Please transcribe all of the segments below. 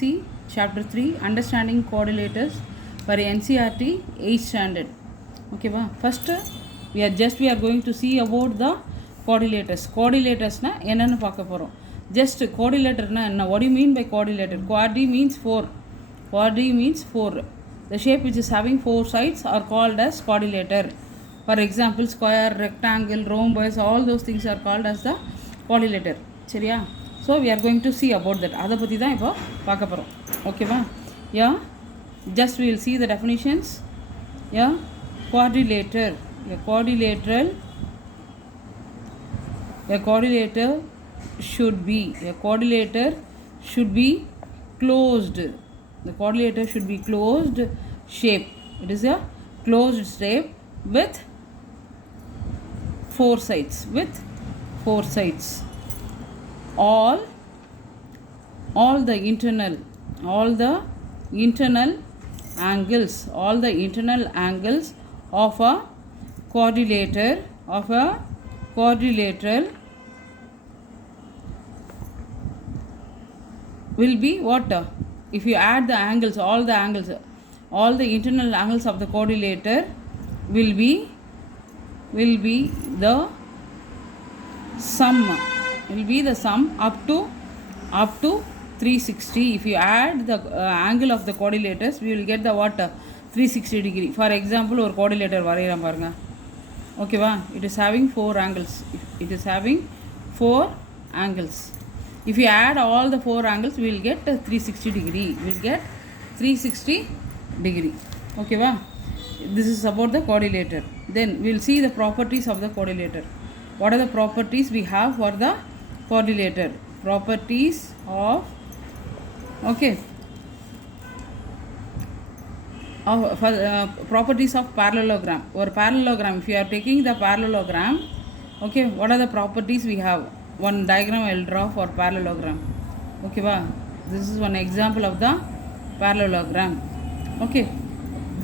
see chapter 3 understanding quadrilaters for NCERT 8th standard. Okay va, first we are going to see about the quadrilaters. Quadrilators na enna nu paaka porom. Just quadrilater na enna, what do you mean by quadrilater? Quadri means 4. Quadri means 4. The shape which is having 4 sides are called as quadrilater. For example, square, rectangle, rhombus, all those things are called as the quadrilater. சரியா? So we are going to see about that. அதை பற்றி தான் இப்போ பார்க்க போகிறோம். ஓகேவா? Yeah, just we will see the definitions. Yeah, quadrilater. A quadrilater should be closed. The quadrilater should be closed shape. It is a closed shape with 4 sides. All the internal angles of a quadrilater will be what? If you add the angles, all the internal angles of the quadrilater will be the sum. Up to 360. If you add the angle of the quadrilaters, we will get the what? 360 degree. For example, or quadrilater varaiyam parunga. Okay va? It is having 4 angles. If you add all the 4 angles, we will get 360 degree. Okay va? This is about the quadrilater. Then we will see the properties of the quadrilater. What are the properties we have for the quadrilater? Properties of parallelogram. Or parallelogram, if you are taking the parallelogram, okay, what are the properties we have? One diagram I will draw for parallelogram. Okay va? This is one example of the parallelogram. Okay,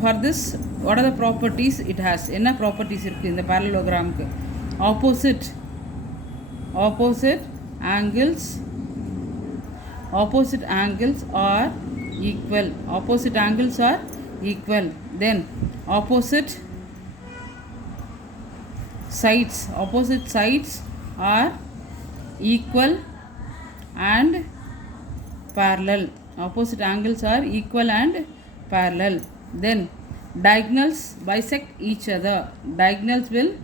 for this, what are the properties it has? Enna properties irukku in the parallelogram ku? Opposite angles are equal. Then opposite sides are equal and parallel. Opposite angles are equal and parallel. Then diagonals bisect each other. Diagonals bisect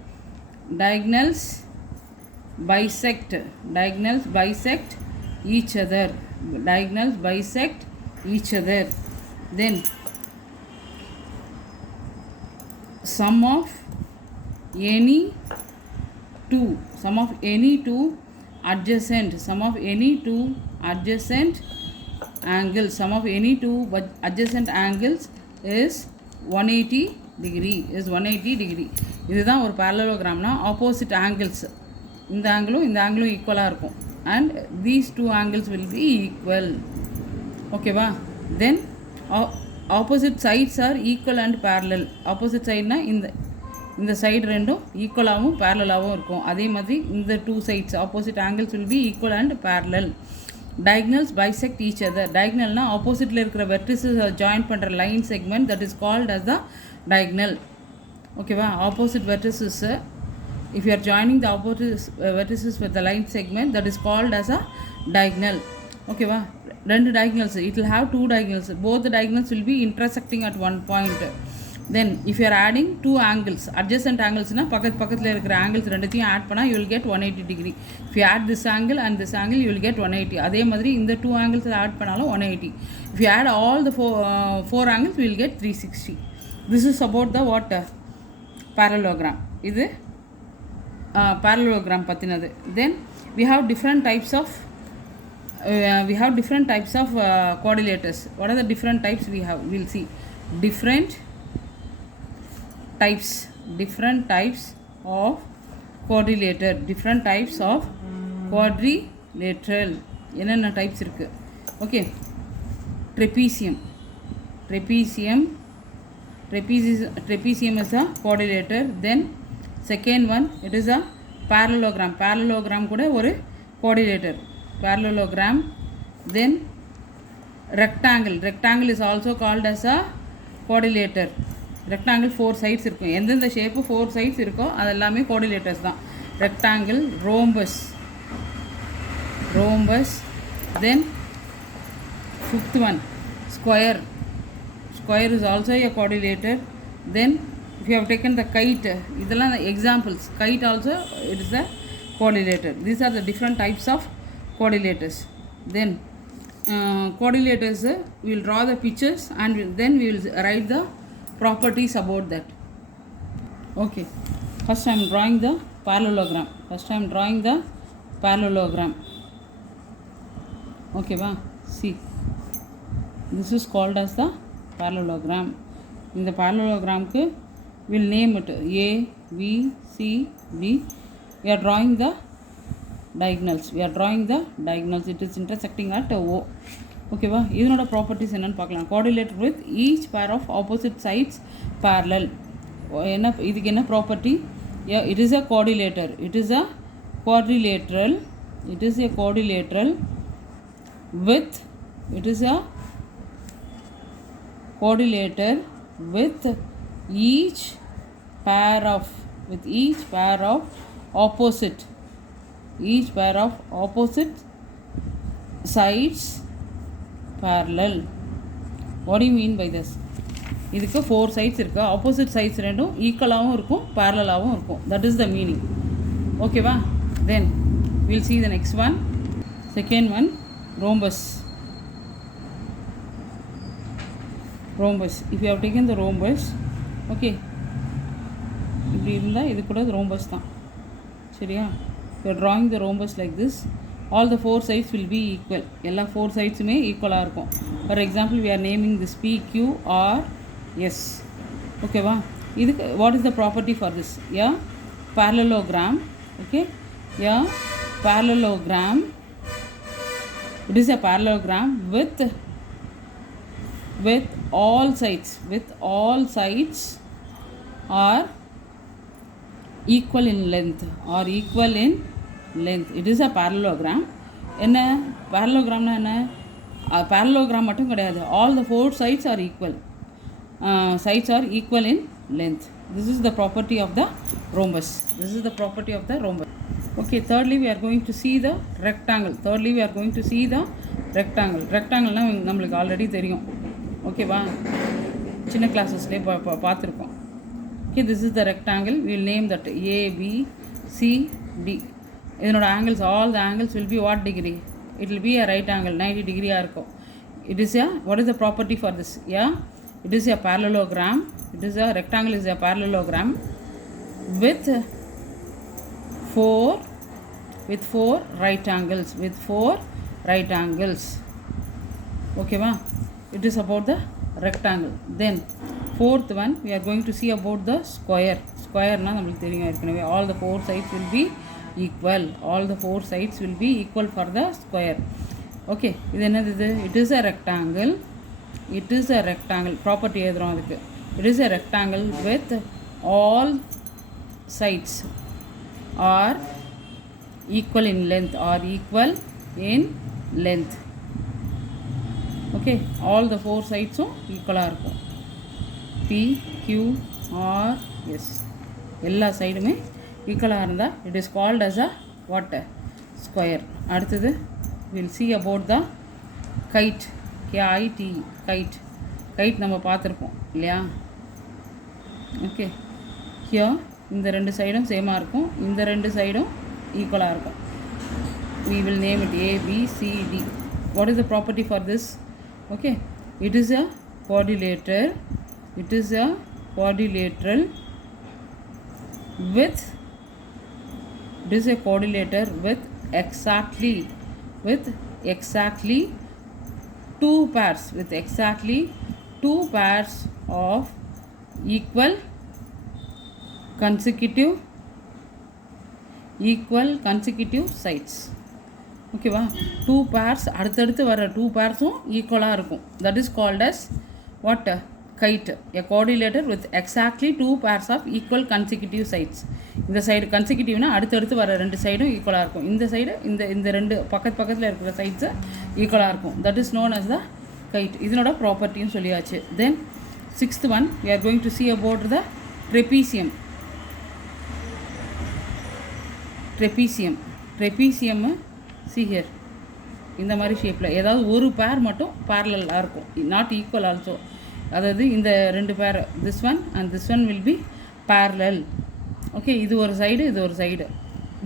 each other. Then sum of any two adjacent angles is 180 degree. இதுதான் ஒரு parallelogramனா opposite angles, இந்த ஆங்கிளும் ஈக்குவலாக இருக்கும், and these 2 angles will be equal. Okay va? Then opposite sides are equal and parallel. Opposite side na இந்த side ரெண்டும் ஈக்குவலாகவும் பேரலாகவும் இருக்கும். அதே மாதிரி இந்த 2 sides opposite angles will be equal and parallel. Diagonals bisect each other. Diagonalனா ஆப்போசிட்டில் இருக்கிற vertices join பண்ணுற line segment, that is called as the diagonal. ஓகேவா? opposite vertices, if you are joining the opposite vertices with the line segment, that is called as a diagonal. Okay va? Two diagonals, it will have 2 diagonals. Both the diagonals will be intersecting at one point. Then if you are adding 2 angles, adjacent angles na பக்கத்துல இருக்கிற angles ரெண்டுத்தையும் add பண்ணா you will get 180 degree. If you add this angle and this angle, you will get 180. அதே மாதிரி இந்த 2 angles add பண்ணாலும் 180. If you add all the 4 angles, we will get 360. This is about the what? Parallelogram. இது parallelogram பத்தினது. Then we have different types of quadrilaters. What are the different types we have? We will see different types of quadrilater. என்னென்ன types இருக்கு? Okay, trapezium is a quadrilater. Then second one, it is a parallelogram கூட ஒரு quadrilater. Then rectangle is also called as a quadrilateral. Rectangle 4 sides இருக்கும். எந்தெந்த shape 4 sides இருக்கோ அது எல்லாமே quadrilaters தான். Rectangle, rhombus, then fifth one square is also a quadrilateral. Then if you have taken the kite, இதெல்லாம் examples. Kite also it is a quadrilateral. These are the different types of quadrilaters. Then quadrilaters we will draw the pictures and then we will write the properties about that. Okay, first I am drawing the parallelogram. Okay va, see, this is called as the parallelogram. In the parallelogram we will name it A, B, C, D. We are drawing the diagonals. It is intersecting at O. Okay va, இதனோட properties என்னன்னு பார்க்கலாம். Quadrilateral with each pair of opposite sides parallel. என்ன இதுக்கு என்ன property? It is a quadrilateral with each pair of opposite sides parallel. What do you mean by this? இதுக்கு 4 sides இருக்கு. Opposite sides ரெண்டும் ஈக்குவலாகவும் இருக்கும், பேரலாகவும் இருக்கும். That is the meaning. ஓகேவா? Then we'll see the next one. Second one, rhombus. If you have taken the rhombus, okay, இப்படி இருந்தால் இது கூட rhombus தான். சரியா? You are drawing the rhombus like this. All the 4 sides will be equal. எல்லா 4 sides-உமே ஈக்குவலாக இருக்கும். For example, we are naming this P, Q, R, S. Okay va? இதுக்கு what is the property for this? Yeah, parallelogram. Okay, yeah, parallelogram. It is a parallelogram with all sides are equal in length. It is a parallelogram. என்ன parallelogramனா என்ன? Parallelogram மட்டும் கிடையாது. All the 4 sides are equal. Sides are equal in length. This is the property of the rhombus. Okay, thirdly we are going to see the rectangle. Rectangle na நம்மளுக்கு already தெரியும். ஓகேவா? சின்ன கிளாஸஸ்லேயே பார்த்துருக்கோம். Okay, this is the rectangle. We will name that A, B, C, D. இதனோட angles, all the angles will be what degree? It will be a right angle, 90 degree இருக்கும். It is what is the property for this? Yeah, it is a parallelogram. Rectangle is a parallelogram with 4 right angles. Okay va? It is about the rectangle. Then fourth one we are going to see about the square na namakku theriyum irukave. All the 4 sides will be equal for the square. Okay, இது என்னது இது? It is a rectangle. Property எதுறோம் அதுக்கு. It is a rectangle with all sides are equal in length. Okay, all the 4 sides-உம் ஈக்குவலாக இருக்கும். P, Q, R, S எல்லா சைடுமே ஈக்குவலாக இருந்தால் it is called as a what? Square. அடுத்தது we'll see about the kite. Kite நம்ம பார்த்துருப்போம் இல்லையா? ஓகே, here இந்த 2 சைடும் சேமாக இருக்கும், இந்த 2 சைடும் ஈக்குவலாக இருக்கும். We will name it A, B, C, D. What is the property for this? Okay, it is a quadrilateral with exactly 2 pairs of equal consecutive sides. Okay va? 2 pairs அடுத்தடுத்து வர 2 pairs-உம் ஈக்குவலாக இருக்கும். That is called as what? Kite. A quadrilateral with exactly 2 pairs of equal consecutive sides. இந்த side கன்சிக்யூட்டிவ்னா அடுத்தடுத்து வர 2 சைடும் ஈக்குவலாக இருக்கும். இந்த சைடு இந்த 2 பக்கத்தில் இருக்கிற சைட்ஸு ஈக்குவலாக இருக்கும். That is known as the kite. இதனோட ப்ராப்பர்ட்டியும் சொல்லியாச்சு. Then sixth one we are going to see about the trapezium. Trapezium see here. இந்த மாதிரி ஷேப்பில் ஏதாவது ஒரு பேர் மட்டும் பேரலாக இருக்கும், நாட் ஈக்குவல் ஆல்சோ. அதாவது இந்த ரெண்டு பேர், this one and this one will be parallel. Okay, இது ஒரு சைடு, இது ஒரு side.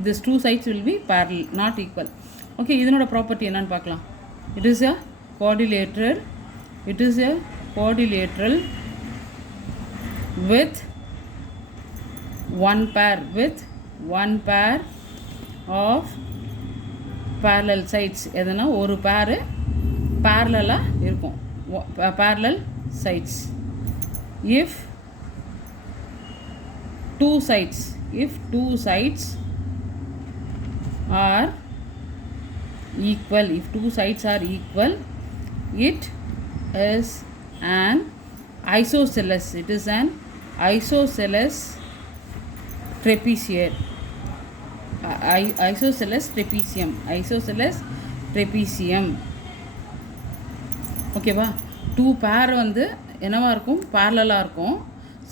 This two sides will be parallel, not equal. Okay, இதனோட ப்ராப்பர்ட்டி என்னன்னு பார்க்கலாம். It is a quadrilateral. It is a quadrilateral with one pair of parallel sides. எதனா ஒரு பேர் பேரலாக இருக்கும், parallel sides. If two sides are equal, it is an isosceles. It is an isosceles trapezium. Isosceles trapezium. ஓகேவா? Two பேர் வந்து என்னவாக இருக்கும், பேரலாக இருக்கும்.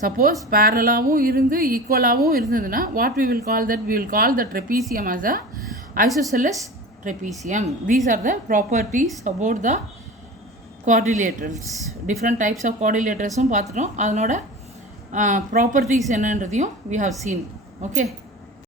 சப்போஸ் பேரலாகவும் இருந்து ஈக்குவலாகவும் இருந்ததுன்னா what we will call that? We will call the trapezium as a isosceles trapezium. These are the properties about the quadrilaterals. Different types of quadrilaterals பார்த்துட்டோம். அதனோட properties என்னன்றதையும் we have seen. Okay.